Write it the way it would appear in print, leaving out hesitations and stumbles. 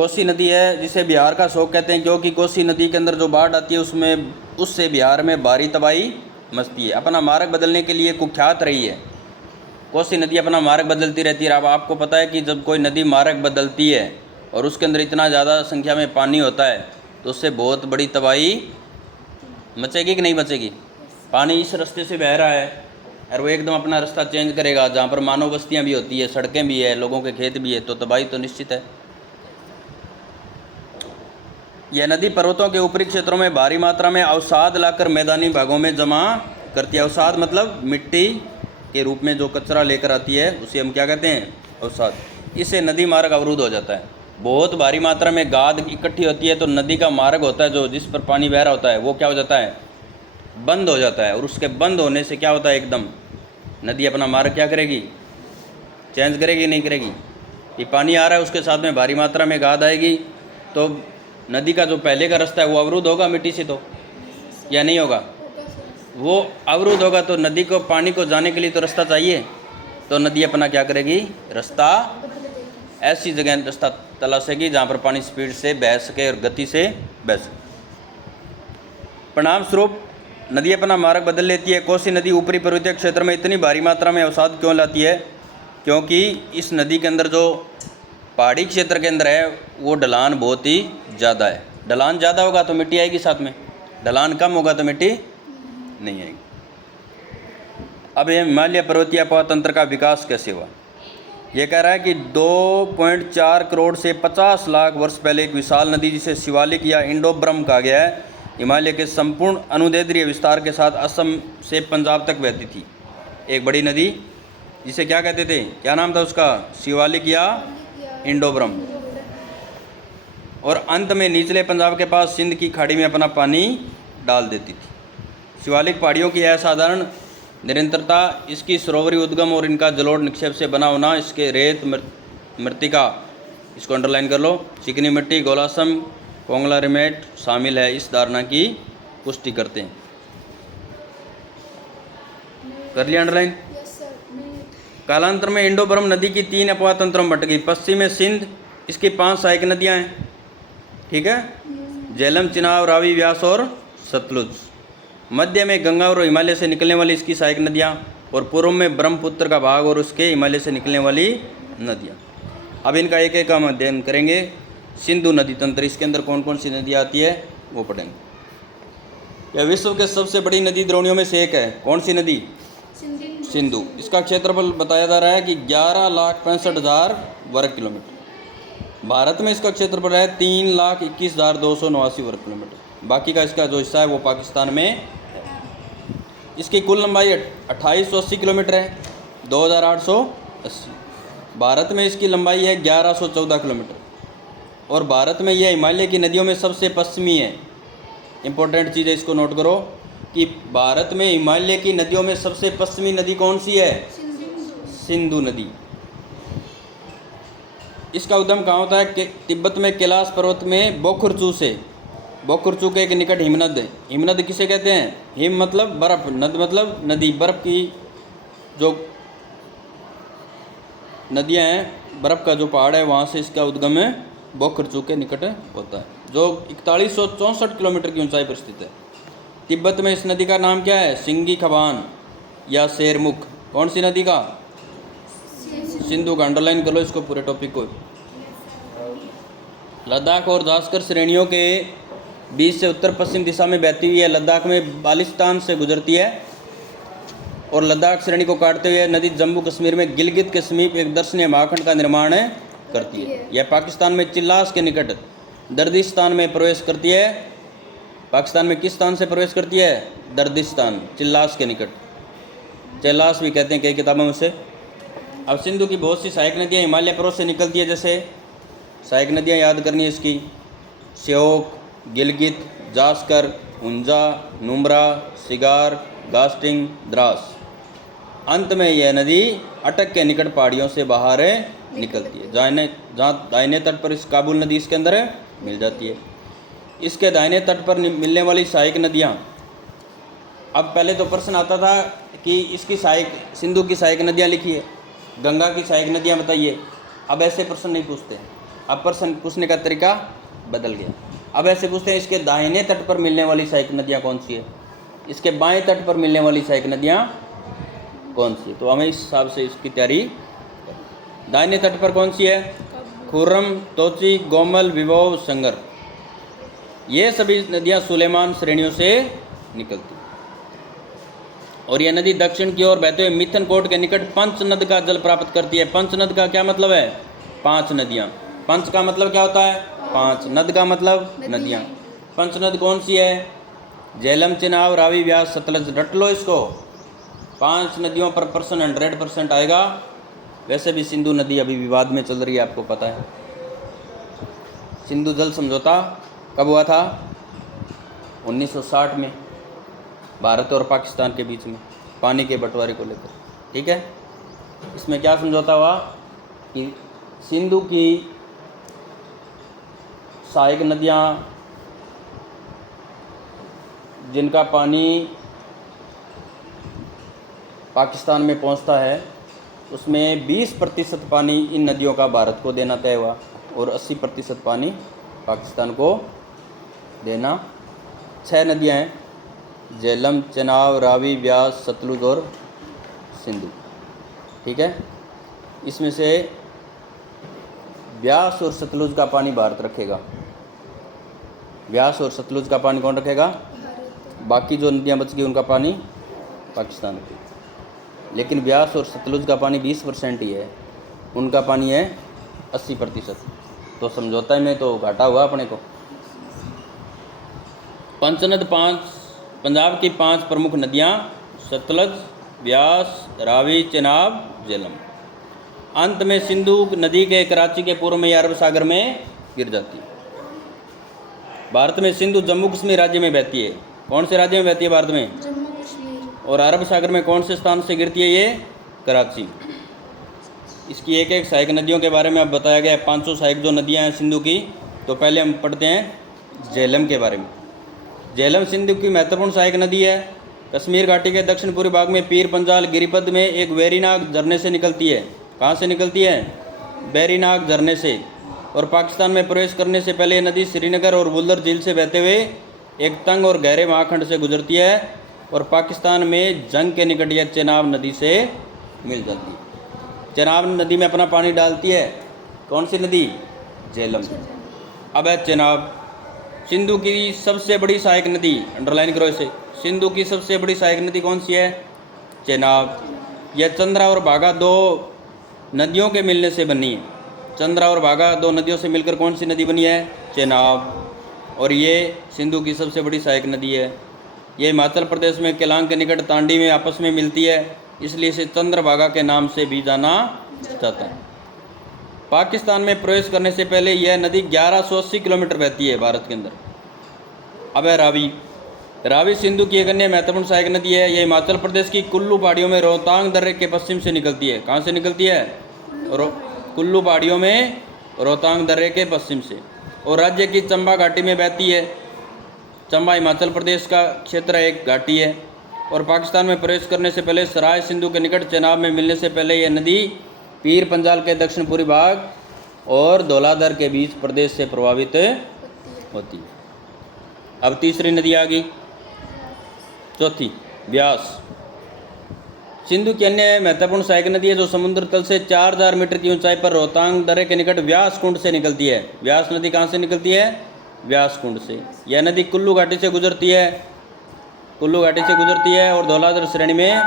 कोसी नदी है जिसे बिहार का शोक कहते हैं, क्योंकि कोसी नदी के अंदर जो बाढ़ आती है उसमें उससे बिहार में भारी तबाही मचती है। अपना मार्ग बदलने के लिए कुख्यात रही है कोसी नदी, अपना मार्ग बदलती रहती है। अब आपको पता है कि जब कोई नदी मार्ग बदलती है और उसके अंदर इतना ज़्यादा संख्या में पानी होता है तो उससे बहुत बड़ी तबाही मचेगी कि नहीं मचेगी। पानी इस रास्ते से बह रहा है और वो एकदम अपना रास्ता चेंज करेगा जहाँ पर मानव बस्तियाँ भी होती है, सड़कें भी है, लोगों के खेत भी है, तो तबाही तो निश्चित है। यह नदी पर्वतों के ऊपरी क्षेत्रों में भारी मात्रा में अवसाद लाकर मैदानी भागों में जमा करती है। अवसाद मतलब मिट्टी के रूप में जो कचरा लेकर आती है उसे हम क्या कहते हैं, अवसाद। इससे नदी मार्ग अवरुद्ध हो जाता है। बहुत भारी मात्रा में गाद इकट्ठी होती है तो नदी का मार्ग होता है जो जिस पर पानी बह रहा होता है वो क्या हो जाता है, बंद हो जाता है। और उसके बंद होने से क्या होता है, एकदम नदी अपना मार्ग क्या करेगी, चेंज करेगी नहीं करेगी। ये पानी आ रहा है उसके साथ में भारी मात्रा में गाद आएगी तो नदी का जो पहले का रास्ता है वो अवरुद्ध होगा मिट्टी से, तो या नहीं होगा, वो अवरुद्ध होगा। तो नदी को पानी को जाने के लिए तो रास्ता चाहिए, तो नदी अपना क्या करेगी, रास्ता ऐसी जगह रास्ता तलाशेगी जहाँ पर पानी स्पीड से बह सके और गति से बह सके। परिणाम स्वरूप नदी अपना मार्ग बदल लेती है। कोसी नदी ऊपरी पर्वतीय क्षेत्र में इतनी भारी मात्रा में अवसाद क्यों लाती है, क्योंकि इस नदी के अंदर जो पहाड़ी क्षेत्र के अंदर है वो ढलान बहुत ही ज़्यादा है। ढलान ज़्यादा होगा तो मिट्टी आएगी साथ में, ढलान कम होगा तो मिट्टी नहीं आएगी। अब ये हिमालय पर्वतीय अफवाह तंत्र का विकास कैसे हुआ, ये कह रहा है कि 2.4 करोड़ से 50 लाख वर्ष पहले एक विशाल नदी जिसे शिवालिक या इंडो ब्रह्म कहा गया है, हिमालय के संपूर्ण अनुदैर्ध्य विस्तार के साथ असम से पंजाब तक बहती थी। एक बड़ी नदी जिसे क्या कहते थे, क्या नाम था उसका, शिवालिक या इंडो ब्रह्म। और अंत में निचले पंजाब के पास सिंध की खाड़ी में अपना पानी डाल देती थी। शिवालिक पहाड़ियों की असाधारण निरंतरता, इसकी सरोवरी उद्गम और इनका जलोढ़ निक्षेप से बना होना, इसके रेत मृत्तिका, इसको अंडरलाइन कर लो, चिकनी मिट्टी, गोलासम, कोंगलारिमेट शामिल है, इस धारणा की पुष्टि करते हैं। कर लिया अंडरलाइन। कालांतर में इंडो ब्रह्म नदी की 3 अफवाह तंत्रों में बट गई। पश्चिम में सिंध, इसकी 5 सहायक नदियाँ हैं, ठीक है, झेलम, चिनाब, रावी, व्यास और सतलुज। मध्य में गंगा और हिमालय से निकलने वाली इसकी सहायक नदियाँ, और पूर्व में ब्रह्मपुत्र का भाग और उसके हिमालय से निकलने वाली नदियाँ। अब इनका एक एक हम अध्ययन करेंगे। सिंधु नदी तंत्र, इसके अंदर कौन कौन सी नदी आती है वो पढ़ेंगे। यह विश्व के सबसे बड़ी नदी द्रोणियों में से एक है। कौन सी नदी, सिंधु। इसका क्षेत्रफल बताया जा रहा है कि 11,65,000 वर्ग किलोमीटर। भारत में इसका क्षेत्रफल है 3,21,289 वर्ग किलोमीटर। बाकी का इसका जो हिस्सा है वो पाकिस्तान में है। इसकी कुल लंबाई 2880 किलोमीटर है, 2880। भारत में इसकी लंबाई है 1114 किलोमीटर। और भारत में यह हिमालय की नदियों में सबसे पश्चिमी है। इम्पोर्टेंट चीज़ है, इसको नोट करो कि भारत में हिमालय की नदियों में सबसे पश्चिमी नदी कौन सी है, सिंधु नदी। इसका उद्गम कहाँ होता है, तिब्बत में कैलाश पर्वत में बोखुरचू से। बोखुरचू के एक निकट हिमनद है। हिमनद किसे कहते हैं, हिम मतलब बर्फ, नद मतलब नदी। बर्फ़ की जो नदियाँ हैं, बर्फ़ का जो पहाड़ है वहाँ से इसका उद्गम है बोखुरचू के निकट होता है, जो 4164 किलोमीटर की ऊंचाई पर स्थित है। तिब्बत में इस नदी का नाम क्या है, सिंगी खबान या शेरमुख। कौन सी नदी का, सिंधु का। अंडरलाइन कर लो इसको, पूरे टॉपिक को। लद्दाख और जास्कर श्रेणियों के बीच से उत्तर पश्चिम दिशा में बहती हुई है। लद्दाख में बालिस्तान से गुजरती है और लद्दाख श्रेणी को काटते हुए नदी जम्मू कश्मीर में गिलगित के समीप एक दर्शनीय महाखंड का निर्माण करती है। यह पाकिस्तान में चिल्लास के निकट दर्दिस्तान में प्रवेश करती है। पाकिस्तान में किस स्थान से प्रवेश करती है, दर्दिस्तान, चिल्लास के निकट, चिल्लास भी कहते हैं कई किताबों में से। अब सिंधु की बहुत सी सहायक नदियाँ हिमालय पर्वत से निकलती है। जैसे सहायक नदियाँ याद करनी है इसकी, श्योक, गिलगित, जास्कर, उंजा, नुम्रा, सिगार, गास्टिंग, द्रास। अंत में यह नदी अटक के निकट पहाड़ियों से बाहर निकलती है, जहाँ दाहिने तट पर इस काबुल नदी इसके अंदर मिल जाती है। इसके दाहिने तट पर मिलने वाली सहायक नदियाँ, अब पहले तो प्रश्न आता था कि इसकी सहायक, सिंधु की सहायक नदियाँ लिखिए, गंगा की सहायक नदियाँ बताइए। अब ऐसे प्रश्न नहीं पूछते। अब प्रश्न पूछने का तरीका बदल गया। अब ऐसे पूछते हैं इसके दाहिने तट पर मिलने वाली सहायक नदियाँ कौन सी है, इसके बाएं तट पर मिलने वाली सहायक नदियाँ कौन सी है। तो हमें इस हिसाब से इसकी तैयारी। दाहिने तट पर कौन सी है, खुर्रम, तोची, गोमल, विभव, संगर। ये सभी नदियाँ सुलेमान श्रेणियों से निकलती और यह नदी दक्षिण की ओर बहते हुए मिथनकोट के निकट पंच नद का जल प्राप्त करती है। पंच नद का क्या मतलब है, 5 नदियाँ। पंच का मतलब क्या होता है, 5, नद का मतलब नदियाँ। पंच नद कौन सी है, झेलम, चिनाब, रावी, व्यास, सतलज। रट लो इसको, 5 नदियों पर प्रश्न 100% आएगा। वैसे भी सिंधु नदी अभी विवाद में चल रही है, आपको पता है। सिंधु जल समझौता कब हुआ था, 1960 में, भारत और पाकिस्तान के बीच में पानी के बंटवारे को लेकर। ठीक है, इसमें क्या समझौता हुआ कि सिंधु की सहायक नदियाँ जिनका पानी पाकिस्तान में पहुंचता है, उसमें 20% पानी इन नदियों का भारत को देना तय हुआ और 80% पानी पाकिस्तान को देना। 6 नदियां हैं, झेलम, चेनाब, रावी, व्यास, सतलुज और सिंधु। ठीक है, इसमें से व्यास और सतलुज का पानी भारत रखेगा। व्यास और सतलुज का पानी कौन रखेगा, बाकी जो नदियां बच गई उनका पानी पाकिस्तान की। लेकिन व्यास और सतलुज का पानी 20% ही है, उनका पानी है 80%। तो समझौता में तो घाटा हुआ अपने को। पंचनद 5, पंजाब की 5 प्रमुख नदियाँ सतलज, व्यास, रावी, चेनाब, झेलम। अंत में सिंधु नदी के कराची के पूर्व में या अरब सागर में गिर जाती है। भारत में सिंधु जम्मू कश्मीर राज्य में बहती है। कौन से राज्य में बहती है भारत में, जम्मू कश्मीर। और अरब सागर में कौन से स्थान से गिरती है, ये कराची। इसकी एक एक सहायक नदियों के बारे में अब बताया गया है, 500 सहायक जो नदियां हैं सिंधु की। तो पहले हम पढ़ते हैं झेलम के बारे में। झेलम सिंधु की महत्वपूर्ण सहायक नदी है। कश्मीर घाटी के दक्षिण पूर्वी भाग में पीर पंजाल गिरिपथ में एक वेरीनाग झरने से निकलती है। कहाँ से निकलती है, वेरीनाग झरने से। और पाकिस्तान में प्रवेश करने से पहले नदी श्रीनगर और बुल्दर झील से बहते हुए एक तंग और गहरे महाखंड से गुजरती है और पाकिस्तान में जंग के निकट यह चेनाब नदी से मिल जाती है। चेनाब नदी में अपना पानी डालती है कौन सी नदी, झेलम। अब है चेनाब, सिंधु की सबसे बड़ी सहायक नदी। अंडरलाइन करो इसे, सिंधु की सबसे बड़ी सहायक नदी कौन सी है, चेनाब। यह चंद्रा और भागा 2 नदियों के मिलने से बनी है। चंद्रा और भागा 2 नदियों से मिलकर कौन सी नदी बनी है, चेनाब। और ये सिंधु की सबसे बड़ी सहायक नदी है। ये हिमाचल प्रदेश में केलांग के निकट तांडी में आपस में मिलती है, इसलिए इसे चंद्रभागा के नाम से भी जाना जाता है। पाकिस्तान में प्रवेश करने से पहले यह नदी 1180 किलोमीटर बहती है भारत के अंदर। अब है रावी। रावी सिंधु की एक अन्य महत्वपूर्ण सहायक नदी है। यह हिमाचल प्रदेश की कुल्लू पहाड़ियों में रोहतांग दर्रे के पश्चिम से निकलती है। कहाँ से निकलती है, कुल्लू पहाड़ियों में रोहतांग दर्रे के पश्चिम से। और राज्य की चंबा घाटी में बहती है। चंबा हिमाचल प्रदेश का क्षेत्र एक घाटी है। और पाकिस्तान में प्रवेश करने से पहले सराय सिंधु के निकट चेनाब में मिलने से पहले यह नदी पीर पंजाल के दक्षिण पूर्वी भाग और धौलाधर के बीच प्रदेश से प्रभावित होती है। अब तीसरी नदी आ गई, चौथी व्यास। सिंधु की अन्य महत्वपूर्ण सहायक नदी है जो समुद्र तल से 4000 मीटर की ऊंचाई पर रोहतांग दर्रे के निकट व्यास कुंड से निकलती है। व्यास नदी कहाँ से निकलती है, व्यास कुंड से। यह नदी कुल्लू घाटी से गुजरती है, कुल्लू घाटी से गुजरती है और धौलाधर श्रेणी में